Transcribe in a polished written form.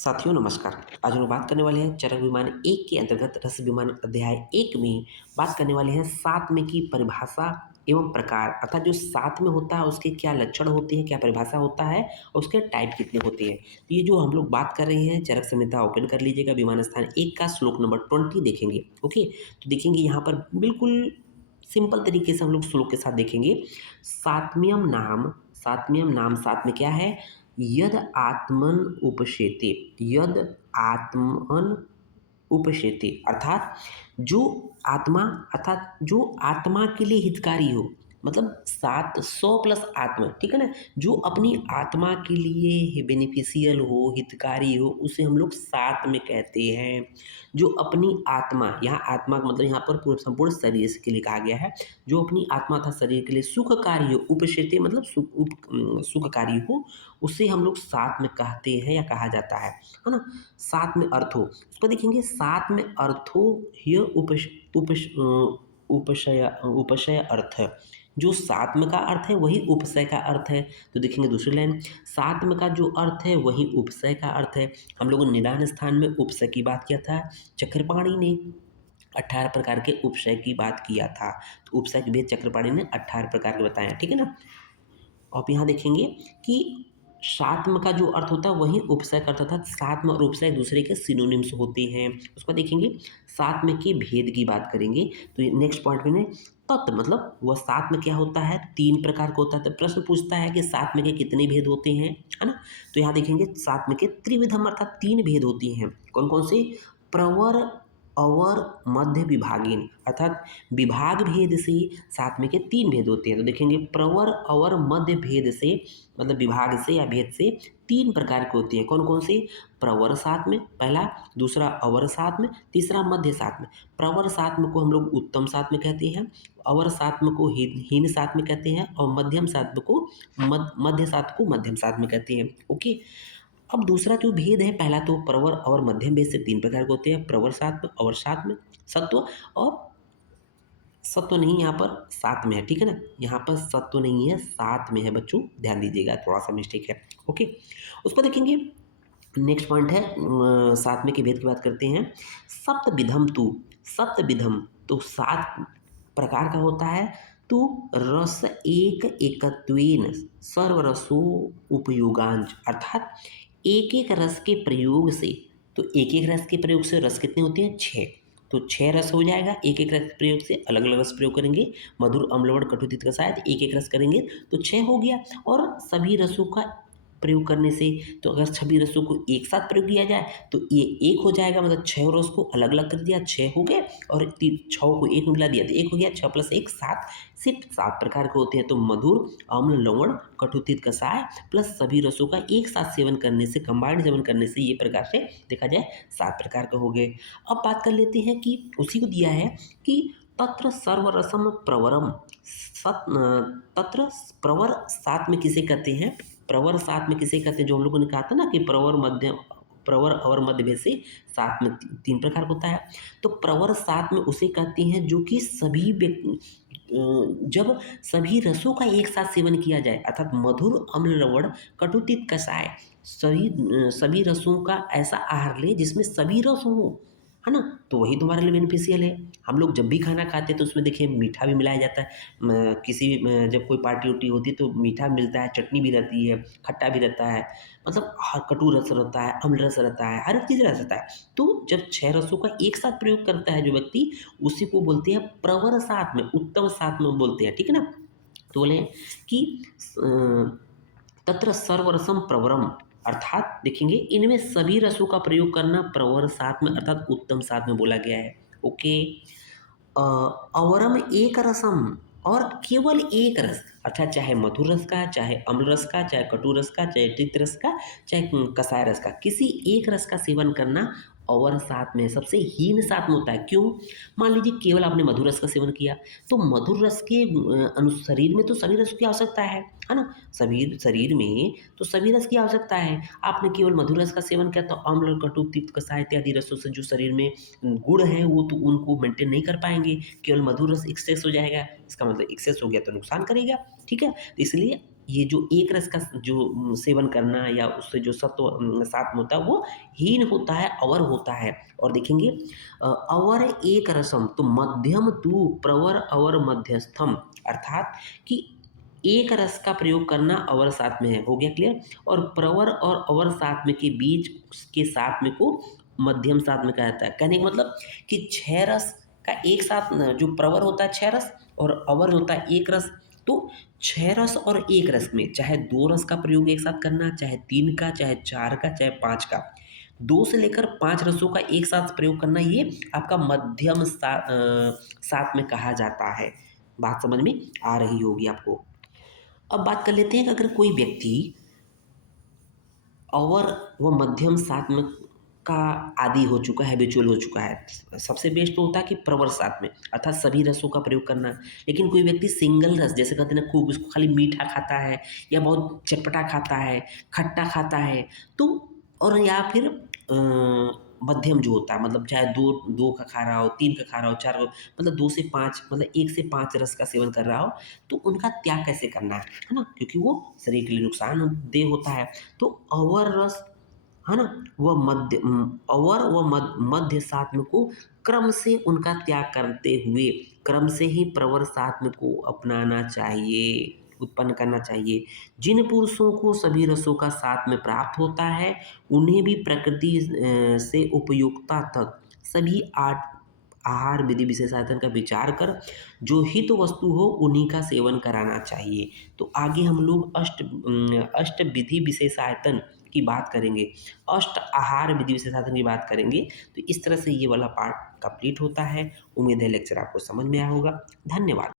साथियों नमस्कार। आज हम लोग बात करने वाले हैं चरक विमान 1 के अंतर्गत रस विमान अध्याय 1 में बात करने वाले हैं सात में की परिभाषा एवं प्रकार, अर्थात जो सात में होता है उसके क्या लक्षण होते हैं, क्या परिभाषा होता है और उसके टाइप कितने होते हैं। तो ये जो हम लोग बात कर रहे हैं चरक संहिता ओपन कर लीजिएगा, विमान स्थान 1 का श्लोक नंबर 20 देखेंगे। ओके, तो देखेंगे यहाँ पर बिल्कुल सिंपल तरीके से हम लोग श्लोक के साथ देखेंगे। सातवें नाम सात में क्या है, यद आत्मन उपशेते, यद आत्मन उपशेते अर्थात जो आत्मा, अर्थात जो आत्मा के लिए हितकारी हो, मतलब 700 प्लस आत्मा, ठीक है ना, जो अपनी आत्मा के लिए बेनिफिशियल हो, हितकारी हो, उसे हम लोग सात में कहते हैं। जो अपनी आत्मा, यहाँ आत्मा का मतलब यहाँ पर पूर्ण संपूर्ण शरीर के लिए कहा गया है, जो अपनी आत्मा तथा शरीर के लिए सुखकारी हो, उपशेते मतलब सुखकारी हो, उसे हम लोग सात में कहते हैं या कहा जाता है ना। सात में अर्थो, उसको देखेंगे, सात में अर्थो ह्य उपशय अर्थ, जो सात में का अर्थ है वही उपशय का अर्थ है। तो देखेंगे दूसरी लाइन, सात में का जो अर्थ है वही उपशय का अर्थ है। हम लोगों ने निदान स्थान में उपशय की बात किया था, चक्रपाणी ने 18 प्रकार के उपशय की बात किया था। तो उपशय के भेद चक्रपाणी ने 18 प्रकार के बताए हैं, ठीक है ना। आप यहाँ देखेंगे कि सात्म का जो अर्थ होता है वही उपसय का अर्थ होता है। सात्म और उपसय एक दूसरे के सिनोनिम्स होते हैं। उसको देखेंगे, सात्म के भेद की बात करेंगे। तो नेक्स्ट पॉइंट में तत्व मतलब वह सात में क्या होता है, तीन प्रकार का होता है। तो प्रश्न पूछता है कि सात में के कितने भेद होते हैं, है ना। तो यहाँ देखेंगे सात में के त्रिविधम अर्थात तीन भेद होते हैं। कौन कौन से, प्रवर अवर मध्य विभागीन, अर्थात विभाग भेद से सात में के तीन भेद होते हैं। तो देखेंगे प्रवर अवर मध्य भेद से, मतलब विभाग से या भेद से तीन प्रकार के होते हैं। कौन कौन से, प्रवर सात में पहला, दूसरा अवर सात में, तीसरा मध्य सात में। प्रवर सात में को हम लोग उत्तम सात में कहते हैं, अवर सात में को हीन सात में कहते हैं, और मध्यम सात में को मध्य सात को मध्यम सात में कहते हैं। ओके, अब दूसरा जो भेद है, पहला तो प्रवर और मध्यम भेद से तीन प्रकार के होते हैं, प्रवर सात में, अवर सात में, सत्व, और सत्व नहीं यहाँ पर सात में है, ठीक है ना। यहाँ पर सत्व नहीं है, सात में है बच्चों, ध्यान दीजिएगा, थोड़ा सा मिस्टेक है। ओके, उसको देखेंगे। नेक्स्ट पॉइंट है, सातवें के भेद की बात करते हैं। सप्तविधम तु, सप्तविधम तो सात प्रकार का होता है। तो रस एक एकत्वेन सर्वरसो उपयोगांच, अर्थात एक एक रस के प्रयोग से, तो एक एक रस के प्रयोग से रस कितने होते हैं, छः। तो छः रस हो जाएगा, एक एक रस प्रयोग से, अलग अलग रस प्रयोग करेंगे, मधुर अम्लवण कटु तित कसाय, एक एक रस करेंगे तो छः हो गया। और सभी रसों का प्रयोग करने से, तो अगर सभी रसों को एक साथ प्रयोग किया जाए तो ये एक हो जाएगा, मतलब छः रस को अलग अलग कर दिया, छः हो गए, और छः को एक में मिला दिया तो एक हो गया, छः प्लस एक सात, सिर्फ सात प्रकार के होते हैं। तो मधुर अम्ल लवण कटुतित कषाय प्लस सभी रसों का एक साथ सेवन करने से, कंबाइंड सेवन करने से, ये प्रकार से देखा जाए सात प्रकार के हो गए। अब बात कर लेते हैं कि उसी को दिया है कि तत्र सर्वरसम प्रवरम, तत्र प्रवर सात में किसे कहते हैं, प्रवर सात में किसे कहते हैं, जो हम लोगों ने कहा था ना कि प्रवर और मध्य भेद से सात में तीन प्रकार होता है। तो प्रवर सात में उसे कहते हैं जो कि सभी जब सभी रसों का एक साथ सेवन किया जाए, अर्थात मधुर अम्ल लवण कटुतित कषाय, सभी रसों का ऐसा आहार ले जिसमें सभी रस हो, है ना। तो वही तुम्हारे लिए बेनिफिशियल है। हम लोग जब भी खाना खाते हैं तो उसमें देखिए मीठा भी मिलाया जाता है। किसी जब कोई पार्टी उर्टी होती है तो मीठा मिलता है, चटनी भी रहती है, खट्टा भी रहता है, मतलब कटु रस रहता है, अम्ल रस रहता है, हर एक चीज़ रहता है। तो जब छह रसों का एक साथ प्रयोग करता है जो व्यक्ति, उसी को बोलते हैं प्रवर सात में, उत्तम सात में बोलते हैं, ठीक है ना। तो बोले कि तत्र सर्वरसम प्रवरम, अर्थात देखेंगे इनमें सभी रसों का प्रयोग करना प्रवर सात में अर्थात उत्तम सात में बोला गया है। ओके, अवरम एक रसम, और केवल एक रस, अर्थात चाहे मधुर रस का, चाहे अम्ल रस का, चाहे कटु रस का, चाहे तिक्त रस का, चाहे कसाय रस का, किसी एक रस का सेवन करना अवर सात में, सबसे हीन सात में होता है। क्यों, मान लीजिए केवल आपने मधुर रस का सेवन किया, तो मधुर रस के शरीर में तो सभी रस की आवश्यकता है ना। सभी शरीर में तो सभी रस की आवश्यकता है। आपने केवल मधुर रस का सेवन किया तो अम्ल कटु तिक्त कसाय इत्यादि रसों से जो शरीर में गुण है वो तो उनको मेंटेन नहीं कर पाएंगे, केवल मधुर रस एक्सेस हो जाएगा, इसका मतलब एक्सेस हो गया तो नुकसान करेगा, ठीक है। तो इसलिए ये जो एक रस का जो सेवन करना या उससे जो सत्व साथ में होता है वो हीन होता है, अवर होता है। और देखेंगे अवर एक रसम तो मध्यम तू प्रवर अवर मध्यस्थम, अर्थात कि एक रस का प्रयोग करना अवर साथ में है, हो गया क्लियर। और प्रवर और अवर साथ में के बीच के साथ में को मध्यम साथ में कहा जाता है। कहने का मतलब कि छह रस का एक साथ जो प्रवर होता है छह रस और अवर होता है एक रस, तो छह रस और एक रस में चाहे दो रस का प्रयोग एक साथ करना, चाहे तीन का, चाहे चार का, चाहे पाँच का, दो से लेकर पाँच रसों का एक साथ प्रयोग करना, ये आपका मध्यम साथ में कहा जाता है। बात समझ में आ रही होगी आपको। अब बात कर लेते हैं कि अगर कोई व्यक्ति अवर व मध्यम सात्मक का आदी हो चुका है, हैबिचुअल हो चुका है। सबसे बेस्ट तो होता है कि प्रवर साथ में, अर्थात सभी रसों का प्रयोग करना। लेकिन कोई व्यक्ति सिंगल रस, जैसे कहते हैं ना, खूब उसको खाली मीठा खाता है या बहुत चटपटा खाता है, खट्टा खाता है, तो और या फिर मध्यम जो होता है, मतलब चाहे दो दो का खा रहा हो, तीन का खा रहा हो, चार का, मतलब दो से पाँच, मतलब एक से पाँच रस का सेवन कर रहा हो, तो उनका त्याग कैसे करना है ना, क्योंकि वो शरीर के लिए नुकसानदेह होता है। तो अवर रस, है ना, अवर व मध्य सात्म को क्रम से उनका त्याग करते हुए क्रम से ही प्रवर सात्म को अपनाना चाहिए, उत्पन्न करना चाहिए। जिन पुरुषों को सभी रसों का साथ में प्राप्त होता है, उन्हें भी प्रकृति से उपयोगिता तक सभी आठ आहार विधि विशेषायतन का विचार कर जो हित वस्तु हो उन्हीं का सेवन कराना चाहिए। तो आगे हम लोग अष्ट विधि विशेषायतन की बात करेंगे, अष्ट आहार विधि विशेषायतन की बात करेंगे। तो इस तरह से ये वाला पार्ट कंप्लीट होता है। उम्मीद है लेक्चर आपको समझ में आया होगा। धन्यवाद।